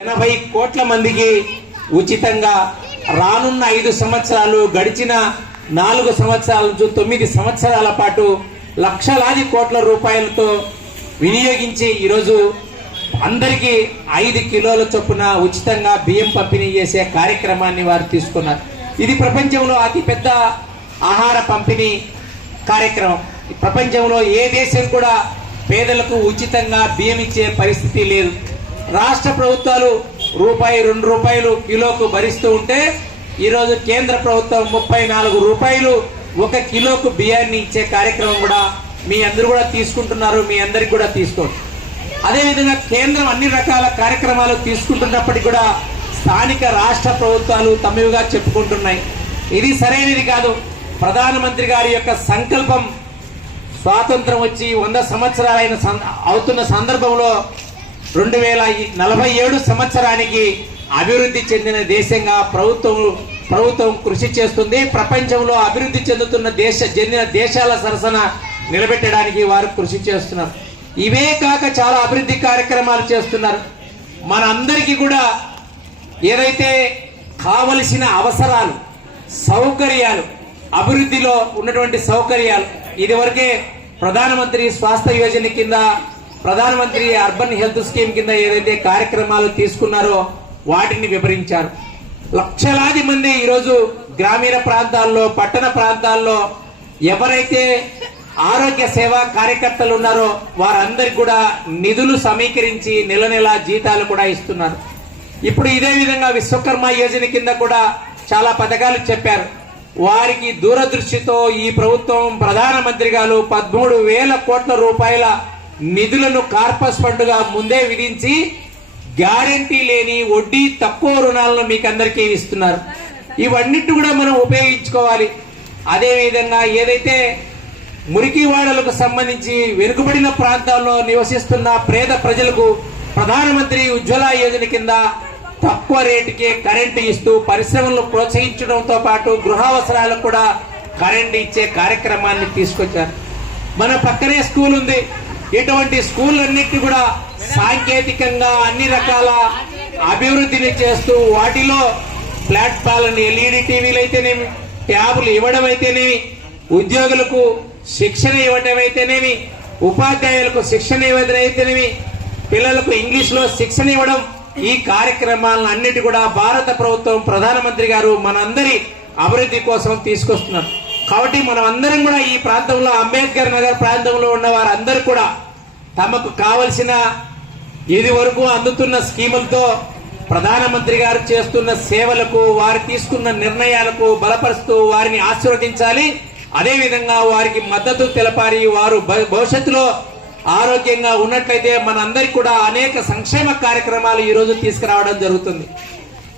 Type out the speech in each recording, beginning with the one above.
ఎనభై కోట్ల మందికి ఉచితంగా రానున్న ఐదు సంవత్సరాలు గడిచిన నాలుగు సంవత్సరాల నుంచి తొమ్మిది సంవత్సరాల పాటు లక్షలాది కోట్ల రూపాయలతో వినియోగించి ఈరోజు అందరికీ ఐదు కిలోల చొప్పున ఉచితంగా బియ్యం పంపిణీ చేసే కార్యక్రమాన్ని వారు తీసుకున్నారు. ఇది ప్రపంచంలో అతిపెద్ద ఆహార పంపిణీ కార్యక్రమం. ప్రపంచంలో ఏ దేశం కూడా పేదలకు ఉచితంగా బియ్యం ఇచ్చే పరిస్థితి లేదు. రాష్ట్ర ప్రభుత్వాలు రూపాయి రెండు రూపాయలు కిలోకు భరిస్తూ ఉంటే ఈరోజు కేంద్ర ప్రభుత్వం ముప్పై నాలుగు రూపాయలు ఒక కిలోకు బియ్యాన్ని ఇచ్చే కార్యక్రమం కూడా మీ అందరూ కూడా తీసుకుంటున్నారు మీ అందరికి కూడా తీసుకోండి. అదేవిధంగా కేంద్రం అన్ని రకాల కార్యక్రమాలు తీసుకుంటున్నప్పటికీ కూడా స్థానిక రాష్ట్ర ప్రభుత్వాలు తమవిగా చెప్పుకుంటున్నాయి. ఇది సరైనది కాదు. ప్రధానమంత్రి గారి యొక్క సంకల్పం స్వాతంత్రం వచ్చి వంద సంవత్సరాలైన సం- అవుతున్న సందర్భంలో రెండు వేల నలభై ఏడు సంవత్సరానికి అభివృద్ధి చెందిన దేశంగా ప్రభుత్వం ప్రభుత్వం కృషి చేస్తుంది. ప్రపంచంలో అభివృద్ధి చెందుతున్న దేశ చెందిన దేశాల సరసన నిలబెట్టడానికి వారు కృషి చేస్తున్నారు. ఇవే కాక చాలా అభివృద్ధి కార్యక్రమాలు చేస్తున్నారు. మన అందరికీ కూడా ఏదైతే కావలసిన అవసరాలు సౌకర్యాలు అభివృద్ధిలో ఉన్నటువంటి సౌకర్యాలు ఇదివరకే ప్రధానమంత్రి స్వాస్థ్య యోజన కింద ప్రధానమంత్రి అర్బన్ హెల్త్ స్కీమ్ కింద ఏదైతే కార్యక్రమాలు తీసుకున్నారో వాటిని వివరించారు. లక్షలాది మంది ఈరోజు గ్రామీణ ప్రాంతాల్లో పట్టణ ప్రాంతాల్లో ఎవరైతే ఆరోగ్య సేవా కార్యకర్తలు ఉన్నారో వారందరికి కూడా నిధులు సమీకరించి నెల నెల జీతాలు కూడా ఇస్తున్నారు. ఇప్పుడు ఇదే విధంగా విశ్వకర్మ యోజన కింద కూడా చాలా పథకాలు చెప్పారు. వారికి దూరదృష్టితో ఈ ప్రభుత్వం ప్రధానమంత్రి గారు పదమూడు వేల కోట్ల రూపాయల నిధులను కార్పస్ ఫండ్గా ముందే విధించి గ్యారంటీ లేని వడ్డీ తక్కువ రుణాలను మీకు అందరికీ ఇస్తున్నారు. ఇవన్నిటి కూడా మనం ఉపయోగించుకోవాలి. అదే విధంగా ఏదైతే మురికివాడలకు సంబంధించి వెనుకబడిన ప్రాంతాల్లో నివసిస్తున్న పేద ప్రజలకు ప్రధానమంత్రి ఉజ్వల యోజన కింద తక్కువ రేటుకే కరెంటు ఇస్తూ పరిశ్రమలను ప్రోత్సహించడంతో పాటు గృహావసరాలకు కూడా కరెంటు ఇచ్చే కార్యక్రమాన్ని తీసుకొచ్చారు. మన పక్కనే స్కూల్ ఉంది. ఇటువంటి స్కూళ్ళన్నిటి కూడా సాంకేతికంగా అన్ని రకాల అభివృద్ధిని చేస్తూ వాటిలో ప్లాట్ఫామ్ ఎల్ఈడి టీవీలు అయితేనేమి ట్యాబులు ఇవ్వడం అయితేనేమి ఉద్యోగులకు శిక్షణ ఇవ్వడం అయితేనేమి ఉపాధ్యాయులకు శిక్షణ ఇవ్వడం అయితేనేమి పిల్లలకు ఇంగ్లీష్లో శిక్షణ ఇవ్వడం ఈ కార్యక్రమాలను అన్నిటి కూడా భారత ప్రభుత్వం ప్రధానమంత్రి గారు మనందరి అభివృద్ధి కోసం తీసుకొస్తున్నారు. కాబట్టి మనం అందరం కూడా ఈ ప్రాంతంలో అంబేద్కర్ నగర్ ప్రాంతంలో ఉన్న వారందరూ కూడా తమకు కావలసిన ఇది వరకు అందుతున్న స్కీములతో ప్రధానమంత్రి గారు చేస్తున్న సేవలకు వారు తీసుకున్న నిర్ణయాలకు బలపరుస్తూ వారిని ఆశీర్వదించాలి. అదే విధంగా వారికి మద్దతు తెలపాలి. వారు భ- భవిష్యత్తులో ఆరోగ్యంగా ఉన్నట్లయితే మనందరికి కూడా అనేక సంక్షేమ కార్యక్రమాలు ఈరోజు తీసుకురావడం జరుగుతుంది.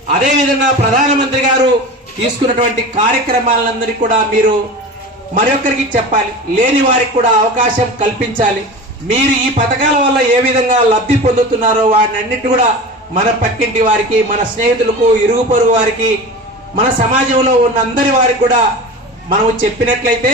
అదేవిధంగా ప్రధానమంత్రి గారు తీసుకున్నటువంటి కార్యక్రమాలందరినీ కూడా మీరు మరొకరికి చెప్పాలి. లేని వారికి కూడా అవకాశం కల్పించాలి. మీరు ఈ పథకాల వల్ల ఏ విధంగా లబ్ధి పొందుతున్నారో వాటిని అన్నిటి కూడా మన పక్కింటి వారికి మన స్నేహితులకు ఇరుగు పొరుగు వారికి మన సమాజంలో ఉన్న అందరి వారికి కూడా మనం చెప్పినట్లయితే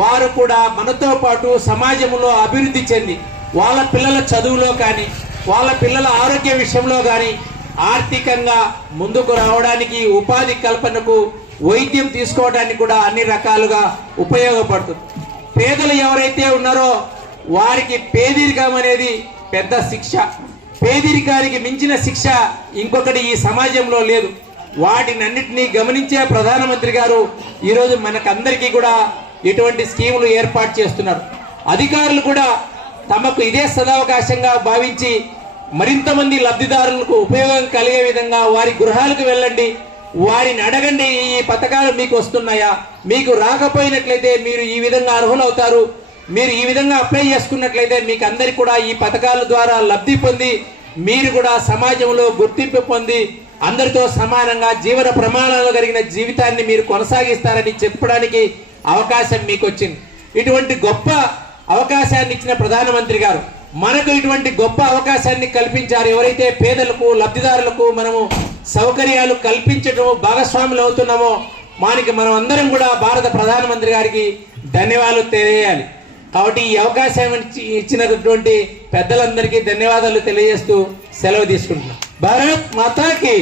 వారు కూడా మనతో పాటు సమాజంలో అభివృద్ధి చెంది వాళ్ళ పిల్లల చదువులో కానీ వాళ్ళ పిల్లల ఆరోగ్య విషయంలో కానీ ఆర్థికంగా ముందుకు రావడానికి ఉపాధి కల్పనకు వైద్యం తీసుకోవడానికి కూడా అన్ని రకాలుగా ఉపయోగపడుతుంది. పేదలు ఎవరైతే ఉన్నారో వారికి పేదరికం అనేది పెద్ద శిక్ష. పేదరికానికి మించిన శిక్ష ఇంకొకటి ఈ సమాజంలో లేదు. వాటినన్నింటినీ గమనించే ప్రధానమంత్రి గారు ఈరోజు మనకందరికీ కూడా ఇటువంటి స్కీములు ఏర్పాటు చేస్తున్నారు. అధికారులు కూడా తమకు ఇదే సదావకాశంగా భావించి మరింత మంది లబ్ధిదారులకు ఉపయోగం కలిగే విధంగా వారి గృహాలకు వెళ్ళండి. వారిని అడగండి ఈ పథకాలు మీకు వస్తున్నాయా? మీకు రాకపోయినట్లయితే మీరు ఈ విధంగా అర్హులవుతారు. మీరు ఈ విధంగా అప్లై చేసుకున్నట్లయితే మీకు అందరికి కూడా ఈ పథకాల ద్వారా లబ్ధి పొంది మీరు కూడా సమాజంలో గుర్తింపు పొంది అందరితో సమానంగా జీవన ప్రమాణాలు కలిగిన జీవితాన్ని మీరు కొనసాగిస్తారని చెప్పడానికి అవకాశం మీకు వచ్చింది ఇటువంటి గొప్ప అవకాశాన్ని ఇచ్చిన ప్రధానమంత్రి గారు మనకు ఇటువంటి గొప్ప అవకాశాన్ని కల్పించారు. ఎవరైతే పేదలకు లబ్ధిదారులకు మనము సౌకర్యాలు కల్పించడం భాగస్వాములు అవుతున్నామో మానికి మనం అందరం కూడా భారత ప్రధానమంత్రి గారికి ధన్యవాదాలు తెలియాలి కాబట్టి ఈ అవకాశం ఇచ్చినటువంటి పెద్దలందరికీ ధన్యవాదాలు తెలియజేస్తూ సెలవు తీసుకుంటున్నాం. భారత్ మాతాకి